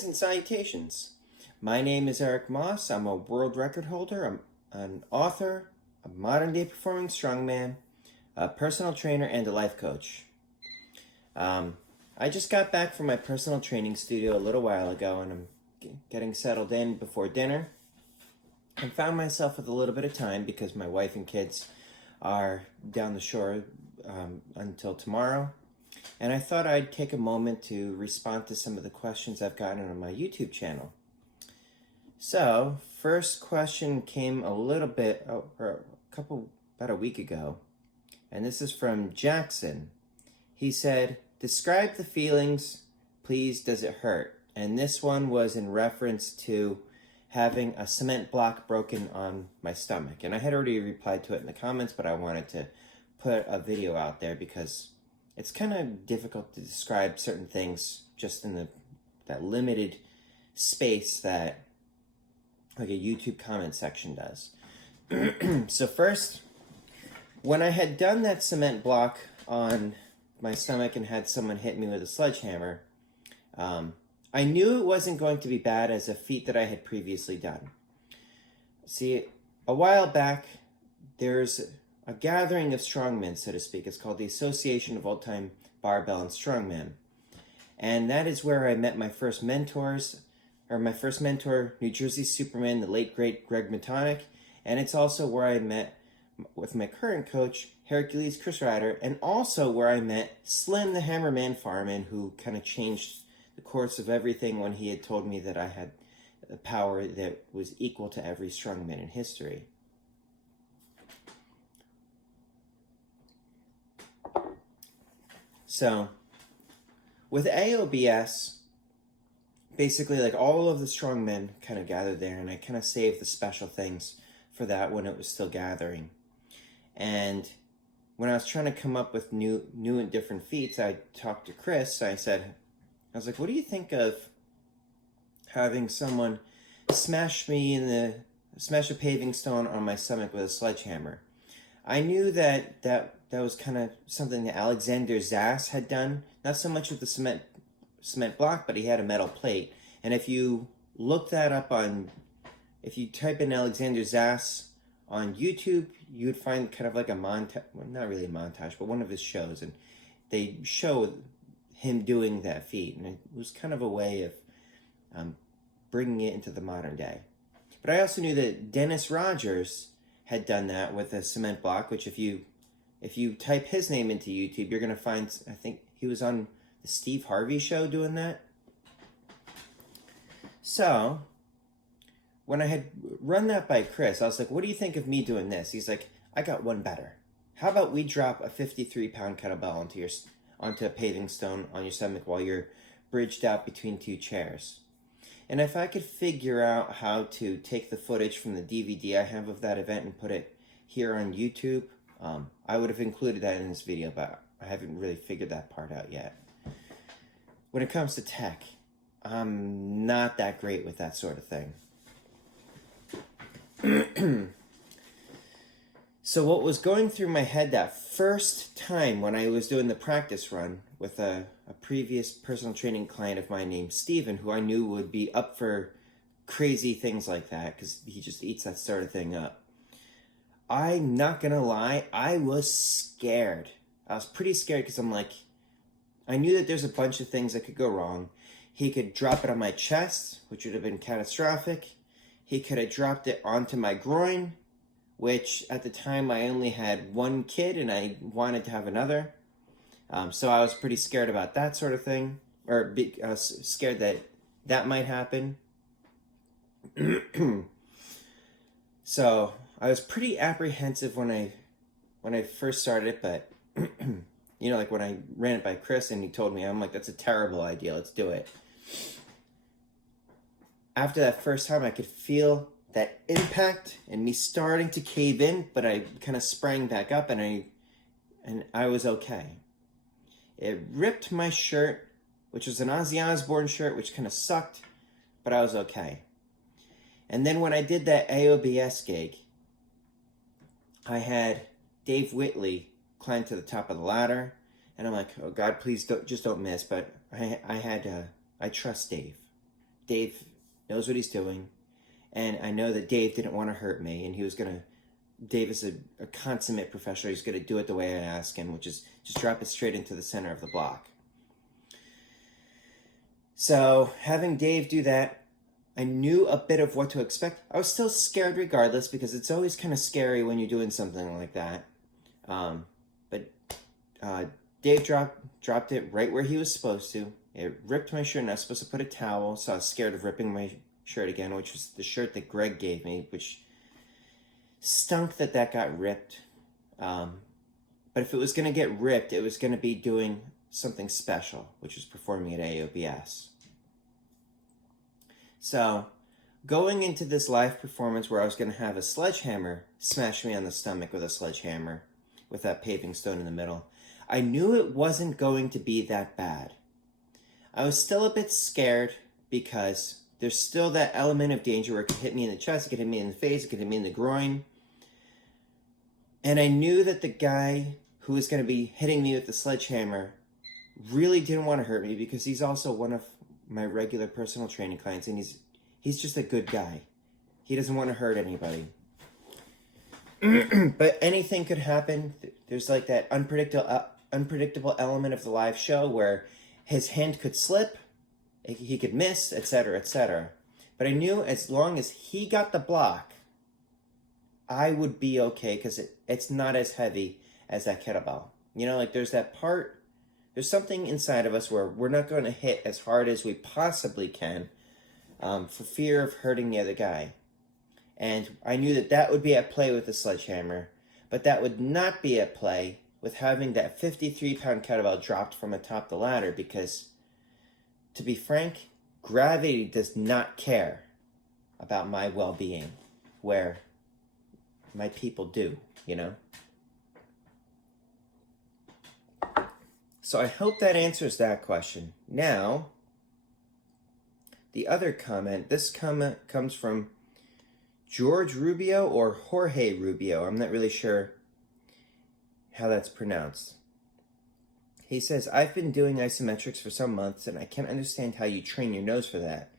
Greetings and salutations. My name is Eric Moss. I'm a world record holder. I'm an author, a modern day performing strongman, a personal trainer, and a life coach. I just got back from my personal training studio a little while ago, and I'm getting settled in before dinner. I found myself with a little bit of time because my wife and kids are down the shore until tomorrow. And I thought I'd take a moment to respond to some of the questions I've gotten on my YouTube channel. So, first question came about a week ago. And this is from Jackson. He said, describe the feelings, please, does it hurt? And this one was in reference to having a cement block broken on my stomach. And I had already replied to it in the comments, but I wanted to put a video out there because it's kind of difficult to describe certain things just in that limited space that like a YouTube comment section does. So first, when I had done that cement block on my stomach and had someone hit me with a sledgehammer, I knew it wasn't going to be bad as a feat that I had previously done. See, a while back, there's a gathering of strongmen, so to speak. It's called the Association of Old-Time Barbell and Strongmen. And that is where I met my first mentors, my first mentor, New Jersey Superman, the late, great Greg Matonic. And it's also where I met with my current coach, Hercules Chris Ryder, and also where I met Slim the Hammerman Fireman, who kind of changed the course of everything when he had told me that I had a power that was equal to every strongman in history. So, with AOBS, basically like all of the strongmen kind of gathered there, and I kind of saved the special things for that when it was still gathering. And when I was trying to come up with new and different feats, I talked to Chris. I was like, what do you think of having someone smash a paving stone on my stomach with a sledgehammer? I knew that was kind of something that Alexander Zass had done, not so much with the cement block, but he had a metal plate. And if you look that up if you type in Alexander Zass on YouTube, you would find kind of like a montage, well, not really a montage, but one of his shows, and they show him doing that feat, and it was kind of a way of bringing it into the modern day. But I also knew that Dennis Rogers had done that with a cement block, which if you type his name into YouTube, you're going to find, I think he was on the Steve Harvey show doing that. So, when I had run that by Chris, I was like, what do you think of me doing this? He's like, I got one better. How about we drop a 53-pound kettlebell onto a paving stone on your stomach while you're bridged out between two chairs? And if I could figure out how to take the footage from the DVD I have of that event and put it here on YouTube, I would have included that in this video, but I haven't really figured that part out yet. When it comes to tech, I'm not that great with that sort of thing. So what was going through my head that first time when I was doing the practice run with a previous personal training client of mine named Steven, who I knew would be up for crazy things like that because he just eats that sort of thing up. I'm not gonna lie, I was scared. I was pretty scared because I'm like, I knew that there's a bunch of things that could go wrong. He could drop it on my chest, which would have been catastrophic. He could have dropped it onto my groin, which at the time I only had one kid and I wanted to have another. So I was pretty scared about that sort of thing, or I was scared that might happen. So I was pretty apprehensive when I first started it, but you know, like when I ran it by Chris and he told me, I'm like, that's a terrible idea, let's do it. After that first time, I could feel that impact and me starting to cave in, but I kind of sprang back up and I was okay. It ripped my shirt, which was an Ozzy Osbourne shirt, which kind of sucked, but I was okay. And then when I did that AOBS gig, I had Dave Whitley climb to the top of the ladder, and I'm like, oh God, please don't miss. But I trust Dave. Dave knows what he's doing, and I know that Dave didn't want to hurt me, and he was going to, Dave is a consummate professional. He's going to do it the way I ask him, which is just drop it straight into the center of the block. So having Dave do that, I knew a bit of what to expect. I was still scared regardless, because it's always kind of scary when you're doing something like that. But Dave dropped it right where he was supposed to. It ripped my shirt, and I was supposed to put a towel, so I was scared of ripping my shirt again, which was the shirt that Greg gave me, which stunk that got ripped. But if it was going to get ripped, it was going to be doing something special, which was performing at AOBS. So, going into this live performance where I was going to have a sledgehammer smash me on the stomach with a sledgehammer with that paving stone in the middle, I knew it wasn't going to be that bad. I was still a bit scared because there's still that element of danger where it could hit me in the chest, it could hit me in the face, it could hit me in the groin. And I knew that the guy who was going to be hitting me with the sledgehammer really didn't want to hurt me, because he's also one of my regular personal training clients, and he's just a good guy. He doesn't want to hurt anybody. But anything could happen. There's like that unpredictable element of the live show where his hand could slip, he could miss, etc., etc. But I knew as long as he got the block, I would be okay, because it's not as heavy as that kettlebell. You know, like there's something inside of us where we're not going to hit as hard as we possibly can for fear of hurting the other guy. And I knew that would be at play with the sledgehammer, but that would not be at play with having that 53-pound kettlebell dropped from atop the ladder, because, to be frank, gravity does not care about my well-being, where my people do, you know? So I hope that answers that question. Now, the other comment, this comment comes from George Rubio or Jorge Rubio. I'm not really sure how that's pronounced. He says, I've been doing isometrics for some months, and I can't understand how you train your nose for that.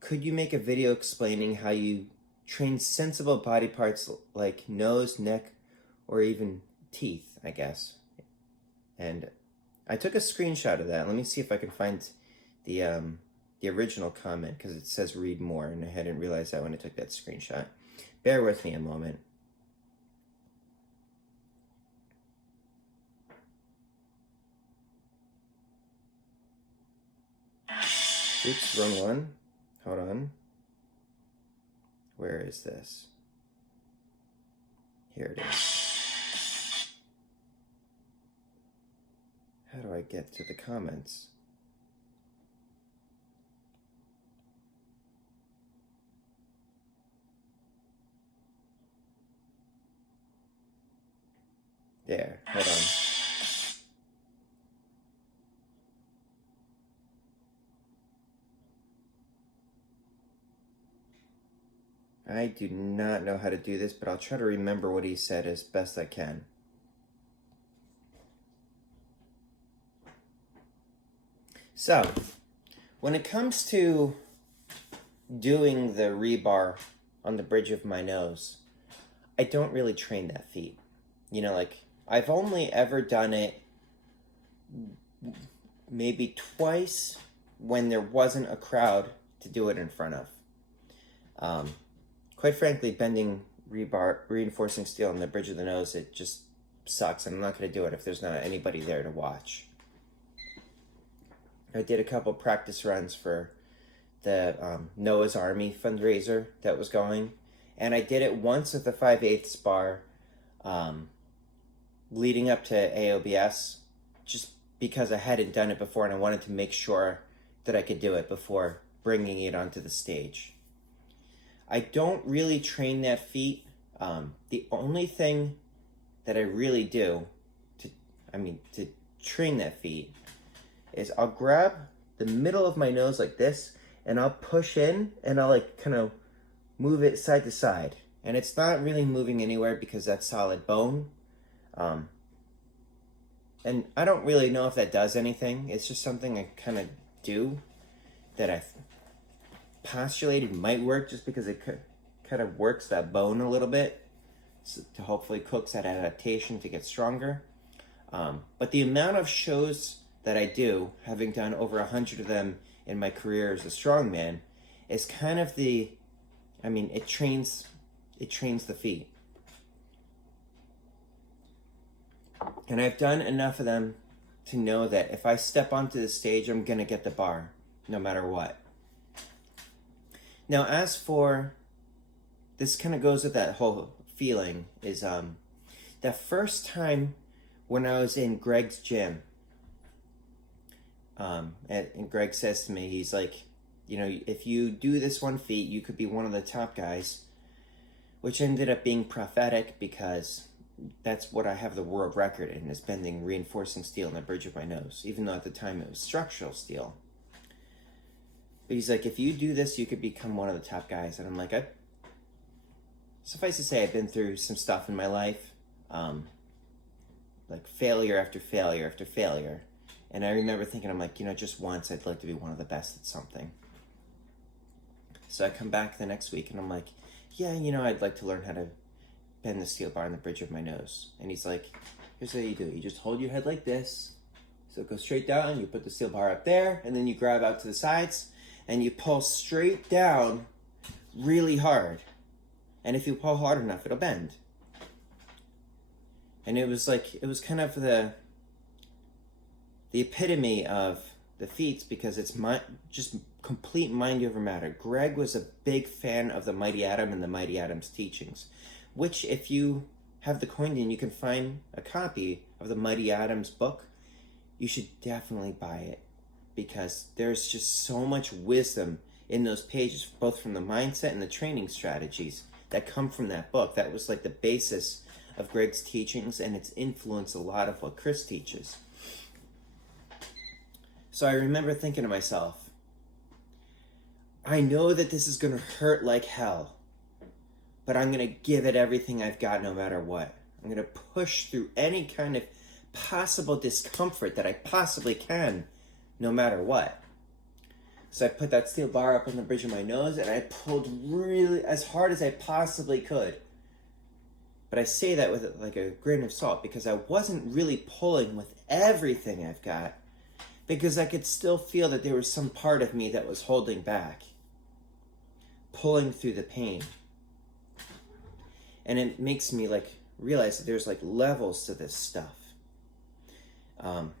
Could you make a video explaining how you train sensible body parts like nose, neck, or even teeth, I guess? And I took a screenshot of that. Let me see if I can find the original comment, because it says read more, and I hadn't realized that when I took that screenshot. Bear with me a moment. Oops, wrong one. Hold on. Where is this? Here it is. How do I get to the comments? There, hold on. I do not know how to do this, but I'll try to remember what he said as best I can. So, when it comes to doing the rebar on the bridge of my nose, I don't really train that feat. You know, like, I've only ever done it maybe twice when there wasn't a crowd to do it in front of. Quite frankly, bending rebar, reinforcing steel on the bridge of the nose, it just sucks, and I'm not going to do it if there's not anybody there to watch. I did a couple practice runs for the Noah's Army fundraiser that was going, and I did it once at the 5/8 bar leading up to AOBS, just because I hadn't done it before and I wanted to make sure that I could do it before bringing it onto the stage. I don't really train that feat. The only thing that I really do to train that feat is I'll grab the middle of my nose like this, and I'll push in, and I'll like kind of move it side to side. And it's not really moving anywhere because that's solid bone. And I don't really know if that does anything. It's just something I kind of do that postulated might work just because it kind of works that bone a little bit, so to hopefully coax that adaptation to get stronger. But the amount of shows that I do, having done over 100 of them in my career as a strongman, is kind of it trains the feet. And I've done enough of them to know that if I step onto the stage, I'm gonna get the bar, no matter what. Now, as for, this kind of goes with that whole feeling, is the first time when I was in Greg's gym, and Greg says to me, he's like, if you do this one feat, you could be one of the top guys, which ended up being prophetic because that's what I have the world record in, is bending reinforcing steel in the bridge of my nose, even though at the time it was structural steel. But he's like, if you do this, you could become one of the top guys. And I'm like, suffice to say, I've been through some stuff in my life, like failure after failure after failure. And I remember thinking, I'm like, just once I'd like to be one of the best at something. So I come back the next week and I'm like, yeah, I'd like to learn how to bend the steel bar on the bridge of my nose. And he's like, here's what you do. You just hold your head like this. So go straight down, you put the steel bar up there, and then you grab out to the sides, and you pull straight down really hard. And if you pull hard enough, it'll bend. And it was kind of the epitome of the Feats, because it's just complete mind over matter. Greg was a big fan of the Mighty Atom and the Mighty Atom's teachings, which, if you have the coin in, you can find a copy of the Mighty Atom's book. You should definitely buy it, because there's just so much wisdom in those pages, both from the mindset and the training strategies that come from that book. That was like the basis of Greg's teachings, and it's influenced a lot of what Chris teaches. So I remember thinking to myself, I know that this is going to hurt like hell, but I'm going to give it everything I've got no matter what. I'm going to push through any kind of possible discomfort that I possibly can, no matter what. So I put that steel bar up on the bridge of my nose, and I pulled really as hard as I possibly could. But I say that with like a grain of salt, because I wasn't really pulling with everything I've got, because I could still feel that there was some part of me that was holding back, pulling through the pain. And it makes me realize that there's levels to this stuff. And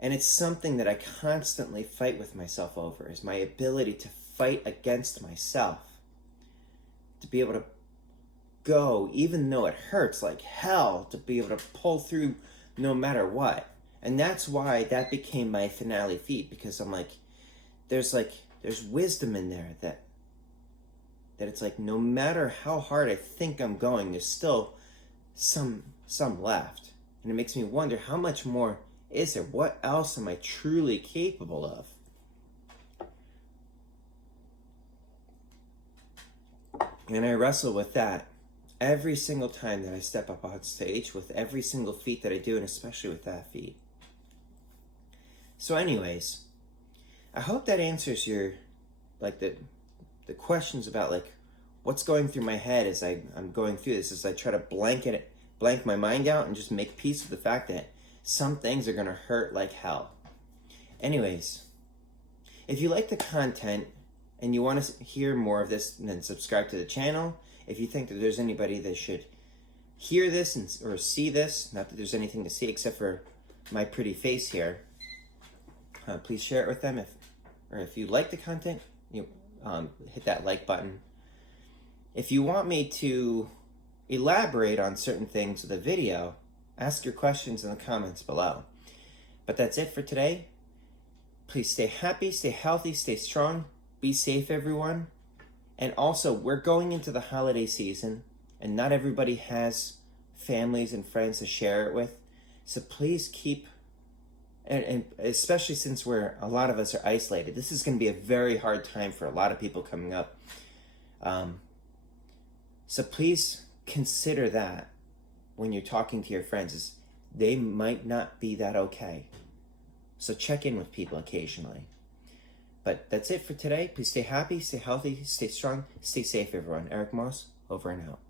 it's something that I constantly fight with myself over, is my ability to fight against myself. To be able to go, even though it hurts like hell, to be able to pull through no matter what. And that's why that became my finale feat, because I'm like, there's wisdom in there that it's no matter how hard I think I'm going, there's still some left. And it makes me wonder, how much more is there? What else am I truly capable of? And I wrestle with that every single time that I step up on stage, with every single feat that I do, and especially with that feat. So anyways, I hope that answers your, the questions about what's going through my head as I'm going through this, as I try to blank my mind out and just make peace with the fact that some things are going to hurt like hell. Anyways, if you like the content and you want to hear more of this, then subscribe to the channel. If you think that there's anybody that should hear this or see this, not that there's anything to see except for my pretty face here, please share it with them. If you like the content, hit that like button. If you want me to elaborate on certain things with a video, ask your questions in the comments below. But that's it for today. Please stay happy, stay healthy, stay strong, be safe, everyone. And also, we're going into the holiday season, and not everybody has families and friends to share it with. So please keep, and especially since a lot of us are isolated, this is going to be a very hard time for a lot of people coming up. So please consider that when you're talking to your friends, is they might not be that okay. So check in with people occasionally. But that's it for today. Please stay happy, stay healthy, stay strong, stay safe, everyone. Eric Moss, over and out.